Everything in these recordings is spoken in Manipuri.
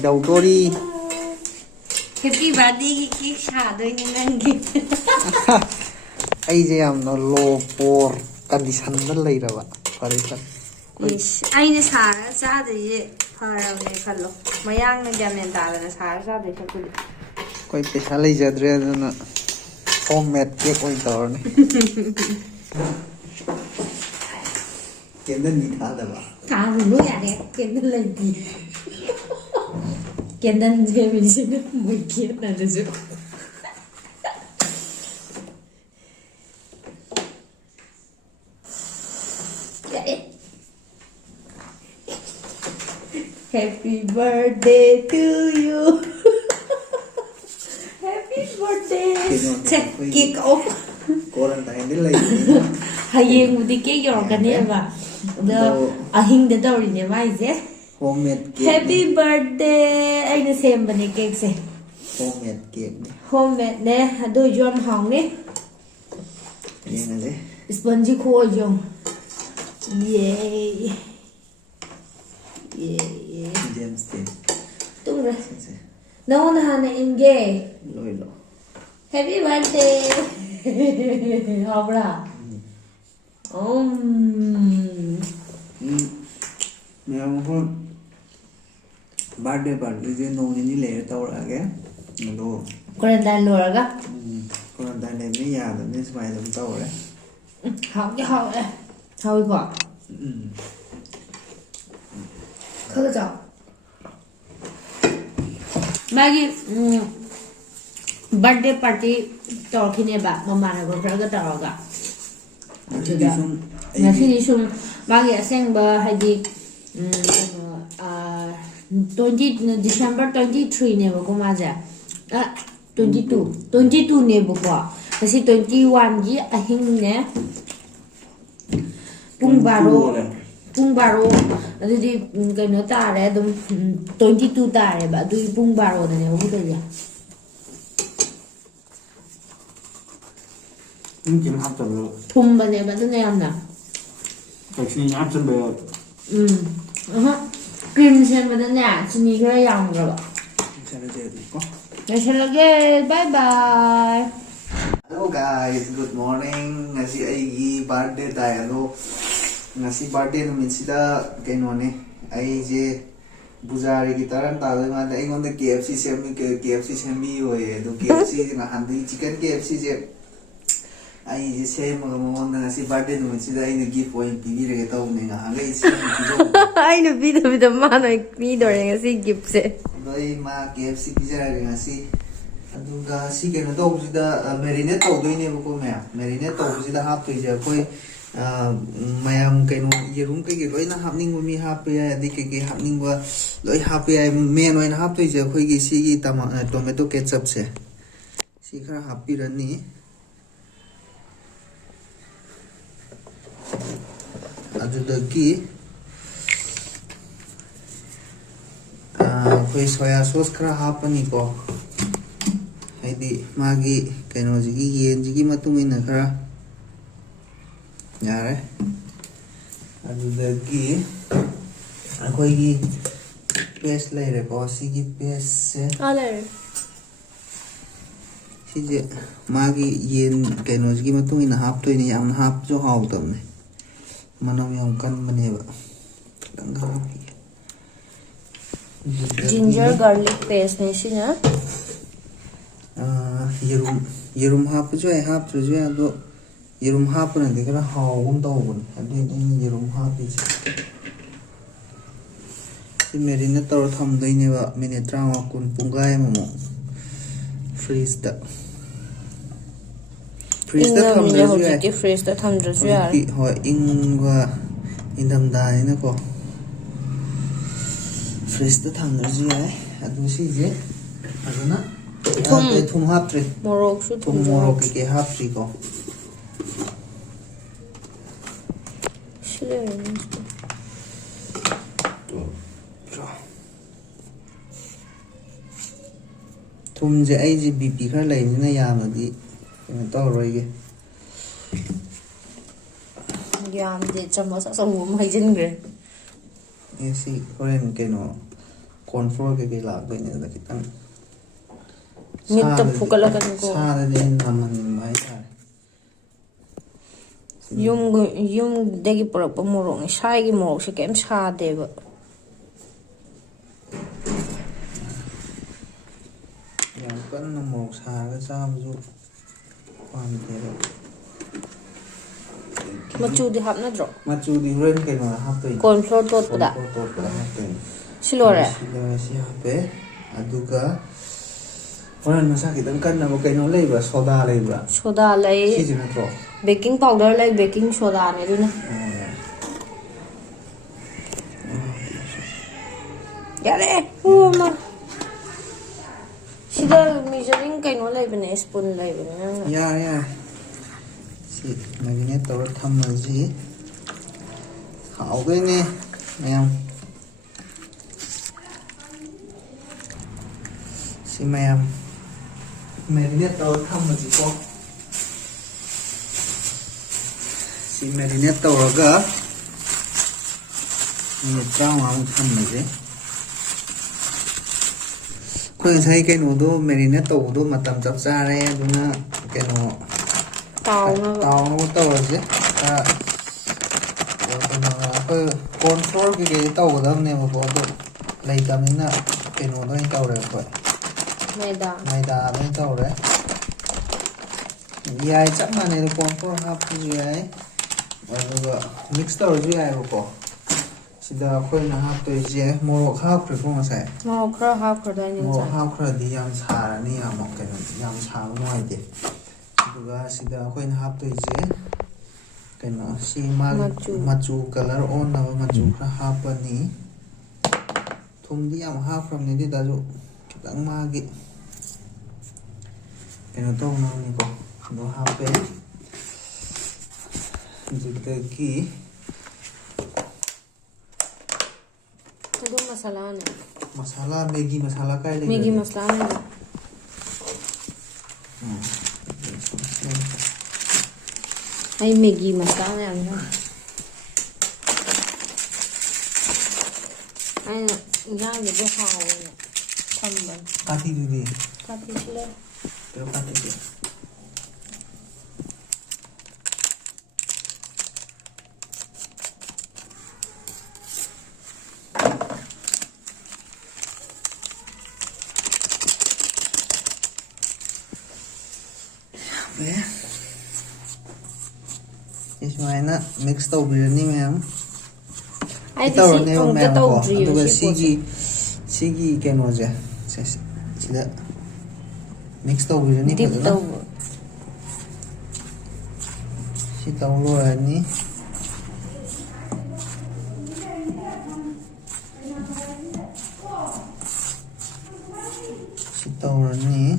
Kidautori. Happy birthday cake shadow in I am no low for condition the later. Yes, I know Sarah, her color. My young gentleman, Sarah, they could quite specially than homemade cake with dorn. Can the need other? Can't look at it, can the lady. Can then very soon we get that is it. Happy birthday to you. Happy birthday. Check kick off. Quarantine like Hayeng with the cake or Ganeva. The ahing the door in the wise. Homemade cake. Happy birthday. I the same bunny cake say. Homemade cake. Homemade ne do you hong ne? Spongy cold young. Yay. Yay. James Day. Tung ra. No one hana in gay. Loilo. Happy birthday. Hobra. Birthday party no any later or again. No. Quarantine Loraga. Quarantine me, yeah, the miss by them tower. How we got? Maggie birthday party talking about Mamma Braga. Maggie sang Heidi 20 December 23 never come as 22 never go. I see 21 year I think ne Pungbaro adudi kaino tare dum 22 tare ba du Pungbaro da ne bu Kim after Tumba ne ba ne yamna actually after the cream sen ba ne chini khara yang ga ba bye bye. Hello guys, good morning. Nasi ai birthday tay hello. Nasi birthday no minsida kainone ai je buzari ki taran ta ma ai ngon the KFC semi hoye do KFC nga handi chicken KFC je ai je same ngon nasi birthday no minsida ai ne gift point pi re ta ne nga ga isi ai no bi ma no ni do re ngasi gift se doi ma KFC pizza re ngasi aduga si ke no do sida marinate to doi ne ko me marinate to sida hap to je koi mayam kaino yerum ke loi na hapning mi hap ya di ke hapning wa loi hap ya men oi na hap to je khoi gi si gi tomato ketchup se si khara hap pi rani adudagi khoi soya sauce khara hapani ko haidi magi kaino ji gi yen ji gi matung ina khara yare adudagi akhoi gi paste laire ko si gi paste se ale si je magi yen kaino ji gi matung ina hap to ni yam hap jo haw tam ne manam yam kan mane ba danga ginger garlic paste ne si na yerum hap jo ai hap jo ya do yerum hap na de kara hawum do bun adi ni yerum hap is si marinate tor tham dai ne ba minute 30 kun pungai mo freeze da tham de ju ai freeze da tham de ju ya ho ingwa indam da ne ko freeze da tham de ju ai adu si je aduna thum hap tre morok su thum morok ke hap tri ko thum je ai ji bp khar lai ni na ya na di to roi ge yam de chamo sa so mo mai jin gre esi koren ke no control cái lạc bên này là cái tăng Mít tập phụ cận là cái cô. xa lên nằm hình máy cả Yung đây cái bọc mồ này sai cái mồ sẽ kém xa đấy vậy. yang kan nó màu xa cái sao dụ quan thế rồi Mà chú đi học nó rồi. mà chú đi lên cái nó hấp tới Control tốt của đã. tốt là hấp tới Silo rồi. sila si hấp aduga orang masa kita kan nama kayak nolai ba soda lagi ba Soda lấy si cina tro baking powder lấy baking soda này đi nè. Dạ đấy. Mà. Sida measuring cái nó lấy bên này spoon lấy bên này. ya si marinate tawar tham là gì khảo cái nè em si mềm marinate tawar tham là gì cô si marinate tawar ga ini trang làm tham là gì khơi thấy cái nó đó marinate tawar đó mà tầm chập ra đây đó cái nó Tàu nó. tàu nó tàu là gì cái control cái tàu của nó này mà có được lấy tầm đến là cái nó nó tàu rồi vậy Này đà nó tàu đấy AI chắc mà này là control hấp gì ấy rồi mix tàu gì ấy của chỉ là khơi là hấp tới gì mua hấp rồi không phải Mồ khờ hấp khờ đây nên mua sao? hấp rồi đi làm xả này à một cái làm xả ngoài đi juga sida khoi na hap toi je keno si machu color on na machu kha hap ni thum di am hap from ni di da ju kitang ma gi keno to na ni ko no hap pe jite ki Itu masalah nih. masala Maggi masala kai le Maggi masalah nih. Hay Maggi masalah nih anh. Anh yang được cái hào này. Thầm vậy. kati du di Cắt đi lên. pero kati di Ismaina mix tàu biryani ma'am. Ai Tàu thì này không ma'am tàu ko. drio Aduga sih. sigi cái nó je. Sila mix tàu biryani Dip ko tàu. na. Si tàu lo ni. Si tàu ni.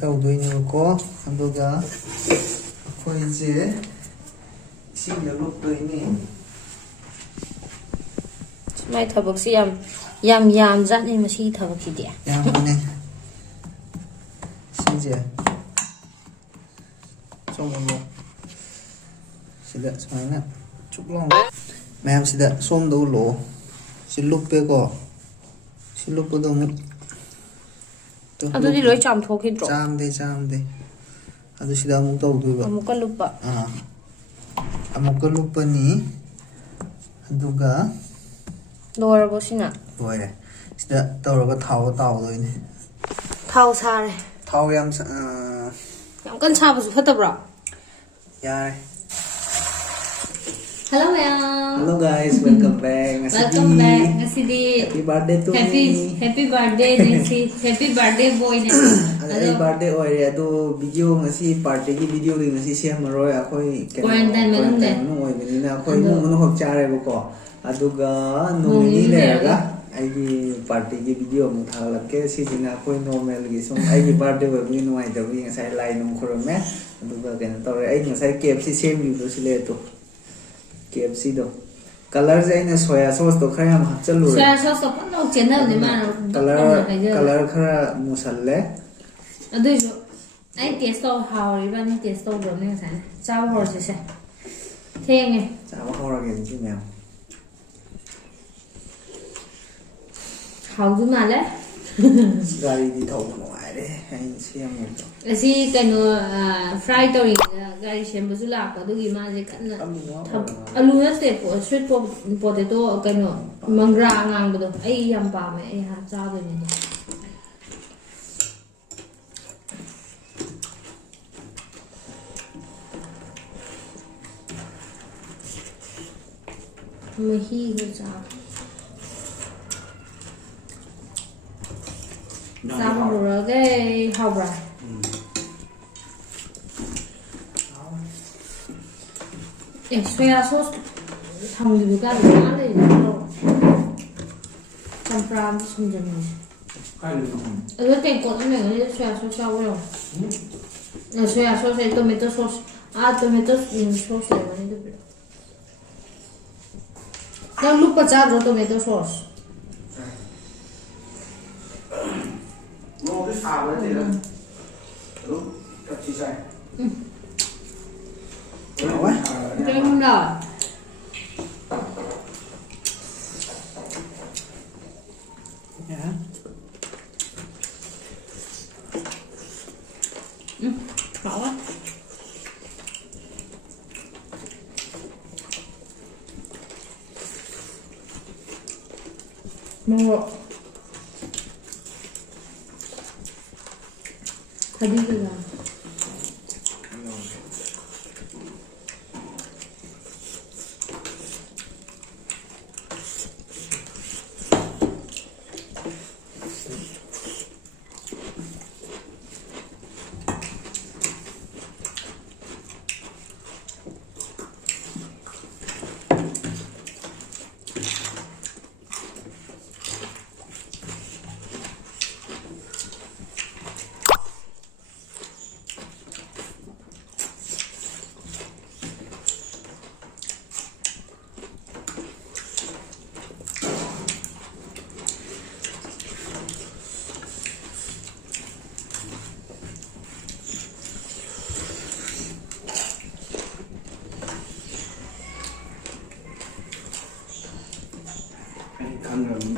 Tàu đuôi nhau có aduga khoi je si là lúc đuôi ni. Mai thở bác sĩ yam dắt nên mà si thở bác sĩ đẻ. Yang mana? Sini. Sombo. Sida sana. Chuklong. Ma'am sida som do lo. Silup pe ko. Silup do mu. Ado di lối chạm thô khi trộn. Cham de. Ado sida mu tau du ba. Một cái lupa. Amuk lupa ni. Aduga. Lora bác sĩ nào. Rồi đấy. Sida tau ra tao rồi ni. Thao xa này. Tao yam Yang kan xa bác sĩ phát tập rõ. yeah. Hello em. Hello guys, welcome back. Welcome back. Ngasih di Happy birthday to me. Happy birthday Nancy. Happy birthday boy này. Happy birthday oi ado video ngasi party ki video ri ngasi share maroi akhoi Quarantine no oi bini na akhoi mo hok chare ko aduga no ni le ga ai ki party ki video mo thalak ke si jina akhoi normal gi sum ai ki birthday wa bi no ai da bi ngasai lai no khoro me aduga ken tore ai ngasai KFC same yu do sile to KFC do color je na soya sauce to khaya ma chalu re Soya sauce có nấu chén đâu để mà color khara musalle Aduh, anh test tàu hào đi bạn test tàu được nên sao? Sao rồi sẽ. ꯊꯦꯡꯉꯦ ꯆꯥꯕ ꯍꯧꯔꯒꯦ ꯅꯨꯄꯤ ꯃꯌꯥꯝ ꯍꯥꯎꯗꯨ ꯃꯥꯜꯂꯦ ꯒꯥꯔꯤꯗꯤ ꯊꯧꯕ ꯅꯨꯡꯉꯥꯏꯔꯦ ꯑꯩꯅ ꯁꯦꯝꯃꯨꯕꯗꯣ ꯑꯁꯤ ꯀꯩꯅꯣ ꯐ꯭ꯔꯥꯏ ꯇꯧꯔꯤꯉꯩꯗ ꯒꯥꯔꯤ ꯁꯦꯝꯕꯁꯨ ꯂꯥꯛꯄ ꯑꯗꯨꯒꯤ ꯃꯥꯁꯦ ꯀꯟꯅ ꯑꯂꯨ ꯅꯠꯇꯦ ꯁ꯭ꯋꯤꯠ ꯄꯣꯇꯦꯇꯣ ꯀꯩꯅꯣ ꯃꯪꯒ꯭ꯔꯥ ꯑꯉꯥꯡꯕꯗꯣ ꯑꯩ ꯌꯥꯝ ꯄꯥꯝꯃꯦ ꯑꯩ ꯆꯥꯗꯣꯏꯅꯦ ꯃꯍꯤꯒ ꯆꯥꯕ ꯍꯧꯔꯒꯦ ꯍꯥꯎꯕ꯭ꯔꯥ ꯁꯣꯌꯥ ꯁꯣꯁ ꯊꯝꯈꯤꯕ ꯀꯥꯟꯗ ꯃꯌꯥꯝ ꯂꯩꯔꯤꯅꯦ ꯆꯝꯄ꯭ꯔꯥ ꯑꯃ ꯁꯨꯝꯖꯟꯕꯅꯦ ꯑꯗꯨ ꯇꯦꯡꯀꯣꯠ ꯑꯃ ꯂꯩꯒꯅꯤ ꯁꯣꯌꯥ ꯁꯣꯁ ꯌꯥꯎꯕ ꯌꯥꯎ soya sauce tomato sauce tomato sauce ꯂꯩꯕꯅꯤ ꯑꯗꯨ ꯅꯪ ꯂꯨꯞꯄ ꯆꯥꯗ꯭ꯔꯣ ꯇꯣꯃꯦꯇꯣ ꯁꯣꯁ ꯅꯣꯡꯁꯨ ꯁꯥꯕ ꯅꯠꯇꯦꯗ ꯑꯗꯨꯝ ꯀꯠꯁꯤ ꯆꯥꯏ ꯀꯩꯒꯨꯝꯗ hảo á mua hadi kìa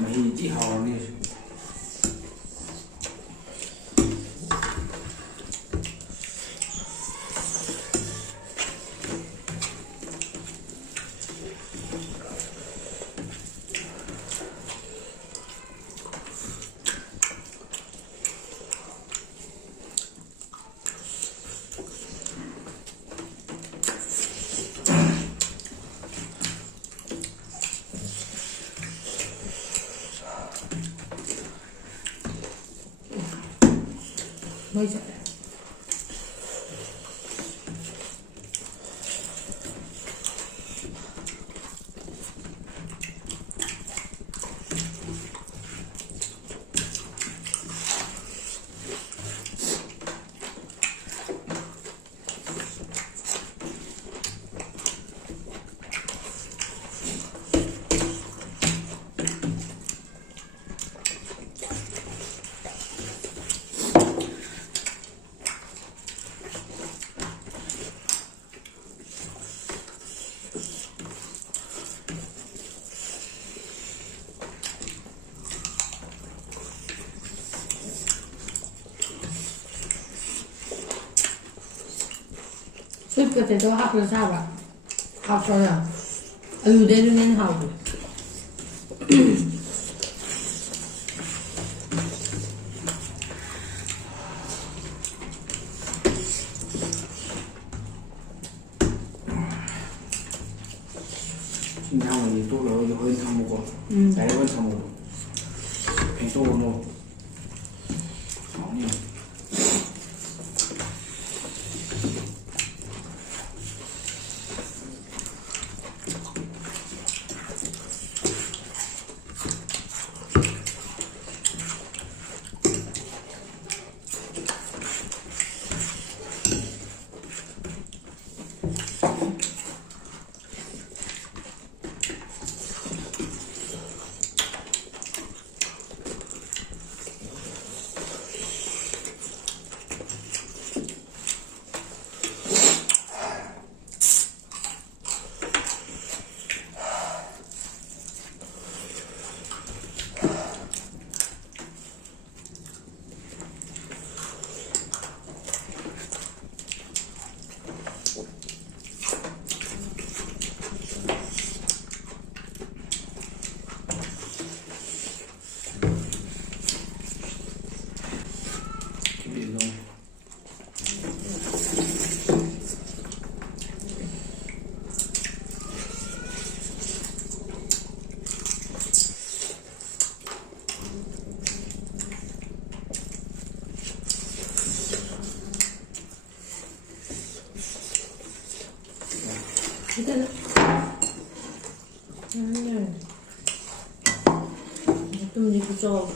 ꯃꯍꯤꯗꯤ ꯍꯥꯎꯔꯅꯤ mới chạy sweet potato hấp là sao ạ? Hấp rồi à? Ừ, đây nên hấp. 신장은 이 또로 여기 다 먹어. 나이가 다 먹어. 배도 뭐. 아니. 이거는 좀 이거 좀